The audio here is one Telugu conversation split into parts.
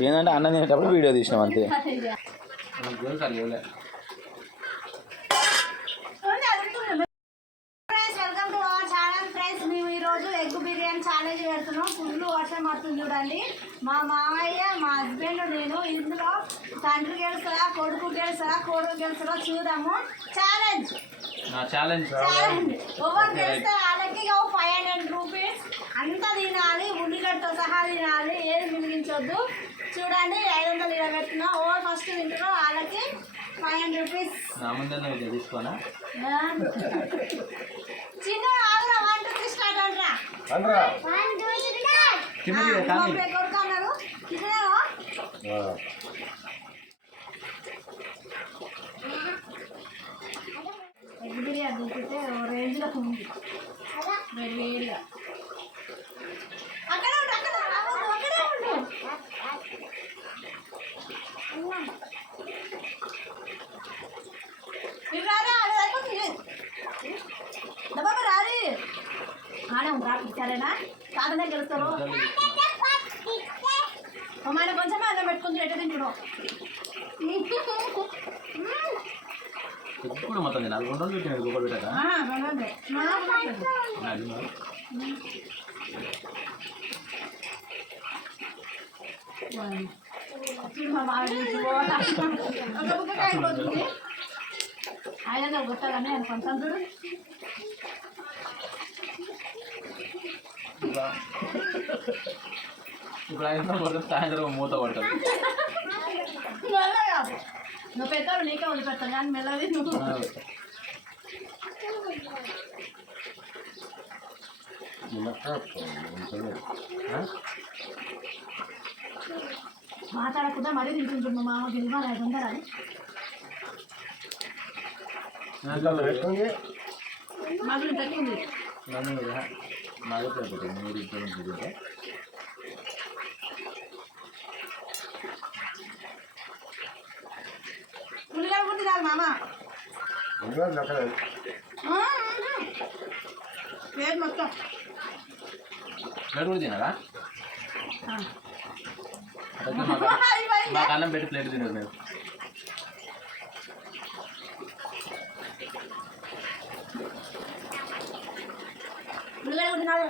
ఏంటంటే అన్నం తినేటప్పుడు వీడియో తీసినాం అంతే friends welcome to our channel friends మేము ఈరోజు బిర్యానీ ఛాలెంజ్ పెడుతున్నాం ఫుల్ వర్షం వస్తుంది చూడండి. మా మామయ్య మా హస్బెండ్ నేను ఇందులో తండ్రి గెలుస్తారా కొడుకు గెలుస్తారా కొడుకు గెలుస్తారా చూద్దాము. ఛాలెంజ్ ఛాలెంజ్ ఛాలెంజ్ ఎవరు గెలిస్తే వాళ్ళకి ఫైవ్ హండ్రెడ్ రూపీస్ అంతా తినాలి ఉల్లిగడ్డతో సహా తినాలి ఏది మిగిలించొద్దు. చూడండి ఐదు వందలు ఇలా పెడుతున్నాం ఓవర్ ఫస్ట్ వాళ్ళకి ఫైవ్ హండ్రెడ్ రూపీస్ నా ముందే నువ్వు తీసుకోనా? చిన్న ఆగురా వన్ టూ త్రీ స్టార్ట్ అంటారా అనరా వన్ టూ త్రీ స్టార్ట్ కిందకి కానీ కొడుకు అన్నారు కిందనేమో ఎగ్ బిర్యానీ ఓ రేంజ్లో ఉంది. వేడి వేడిగా. సరేనా? తాతనే గెలుస్తారు అమ్మాయి కొంచెం అన్నం పెట్టుకుని ఎట్ట తింటున్నావు? ఇప్పుడు మొత్తం తినాలి? రెండు రోజులు పెట్టినాడు గొప్పలు పెట్టాక ఆ, బాగుంది. మా బాగుంది. చూడు మా బాగా చూసి పోవాలా. ఒక బుక్క అయిపోతుంది ఆయన కొట్టాలని అనుకుంటాను చూడు ఇప్పుడు ఐదు వందలు పడుతుంది సాయంత్రం మూత పడుతుంది మెల్లగా నువ్వు పెద్దవాడు నీకే వదిలిపెడతాను కానీ మెల్లది నువ్వు మాట్లాడకుండా మరీ తింటుంటుంది మా మామ గెలివాలి ఐదు వందలు అని పెట్టుకుంది మగులు తగ్గింది తినాలి మామ. ఇంకా లెక్కలేదు ఆ, లేదు మొత్తం. ప్లేట్ కూడా తినారా. మాకు అన్నం పెట్టి ప్లేట్ తినదు మేము తినాలి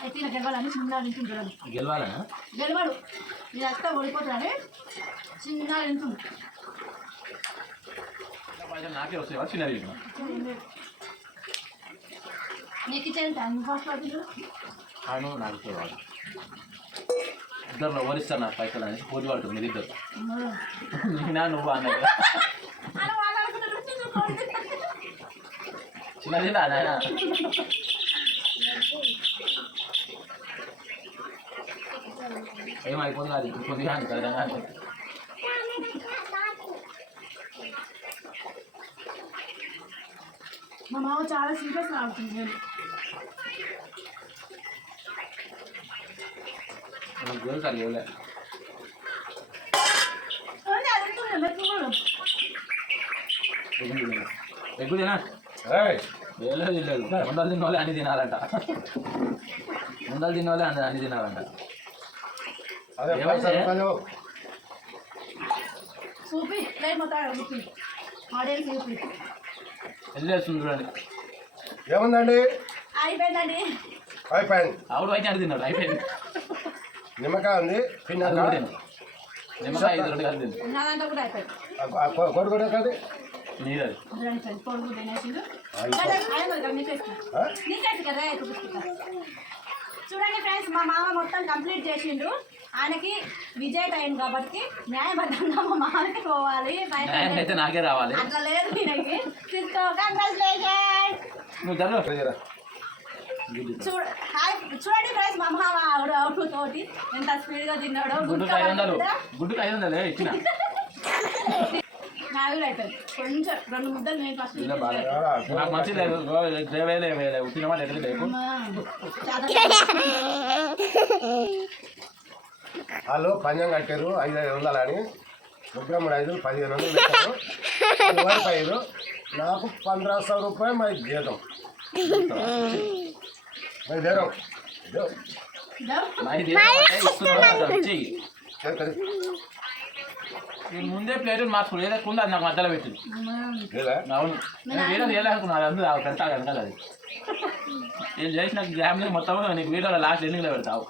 అయితే నాకు గెలవాలని చిన్న తింటుంటాడు గెలవాలనా? గెలవాడు. ఇది అంతా ఓడిపోతాడని చిన్న పైసలు నాకే వస్తాయి తిన్నా నీకు ఇచ్చేది టైం ఫాస్ట్ పడుతుంది అవును నాకు చూడాలి ఇద్దరు ఎవరిస్తారు నాకు పైసలు అనేసి పోటీ పడుతుంది మీరు ఇద్దరు నేనా నువ్వు అన్నది. Mali ba na na? Ayo mai pun lagi, pun dihan kadang-kadang. Mama वो चार सीधा साफ है। हम गोल कर लियो ले। अरे अरे तो हेल्प करो। देखो देखो ना। అన్ని తినాలంట. ముందలు తిన్న వాళ్ళే అన్ని అన్ని తినాలంట. లేదు మొత్తం చూపి. ఆడేది చూపి. వెళ్ళేస్తుంది చూడండి. ఏముందండి? అయిపోయిందండి. అయిపోయింది. ఆవిడ అయితే అన్ని తిన్నాడు అయిపోయింది. నిమ్మకాయ ఉంది. నిమ్మకాయ ఇది రెండు కలిపి తిను. చూడండి ఫ్రెండ్స్ మా మామ మొత్తం కంప్లీట్ చేసిండు. ఆయనకి విజయ్ అయింది కాబట్టి న్యాయబద్ధంగా మా మామకి పోవాలి. అయితే నాకే రావాలి. అట్లా లేదు దీనికి తీసుకో కంగ్రాచులేషన్ చూడండి ఫ్రెండ్స్ మా మామ ఆవిడ అవుట్ తోటి ఎంత స్పీడ్గా తిన్నాడో. గుడ్డుకు ఐదు వందలు. గుడ్డుకు ఐదు వందలు ఇచ్చిన. కొంచెం రెండు ముద్దలు నేను ఫస్ట్ ఇలా బాగా ఎవరా? నాకు మంచి లేదు వేలే వేలే ఉట్టిన మాట ఎట్లా లేకు వాళ్ళు పంజం కట్టారు ఐదు ఐదు వందలు అని ముగ్గురు మూడు ఐదు పదిహేను వందలు పెట్టారు వాళ్ళు ఓడిపోయారు నాకు పంద్రహ సौ రూపాయలు మరి జీతం మరి దేరం ఇదో, మరి ఇది నేను ముందే ప్లేట్ మార్చుకోలేదు ఏదో కుండ అది నాకు మధ్యలో పెట్టింది అవును. నేను వేరే చేయాలనుకున్నా అది అందరూ పెడతా కనుక అది నేను చేసిన గ్యామ్ మొత్తం నీకు వీడియోలో లాస్ట్ ఎండింగ్లో పెడతావు.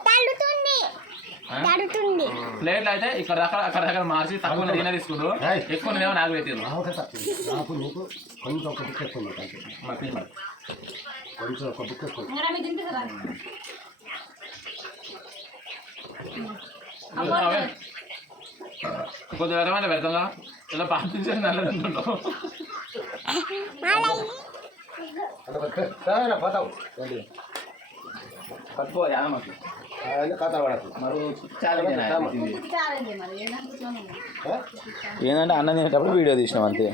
ప్లేట్లు అయితే ఇక్కడ రకాల అక్కడ రకాల మార్చి తక్కువ తినే తీసుకుంటూ. ఎక్కువ నేమో నాకు పెట్టింది నాకు. నాకు కొంచెం ఒక బుక్ ఎక్కువ కొంచెం. ఒక బుక్ ఎక్కువ ఉంది. ఇంకా మీకు తినిపిస్తుందా అవే. కొద్దిగా వెరమంటే పెడతాం ఇలా పంపించేసి నల్ల తింటున్నావు అంత బుక్. సరే, పోతావు పట్టుకో యాదమ్మకి అవన్నీ కథలు పడకు మరి ఛాలెంజ్ ఛాలెంజ్ మరి ఏదనుకుంటున్నాను ఆ? ఏంటంటే అన్నం తినేటప్పుడు వీడియో తీసినాం అంతే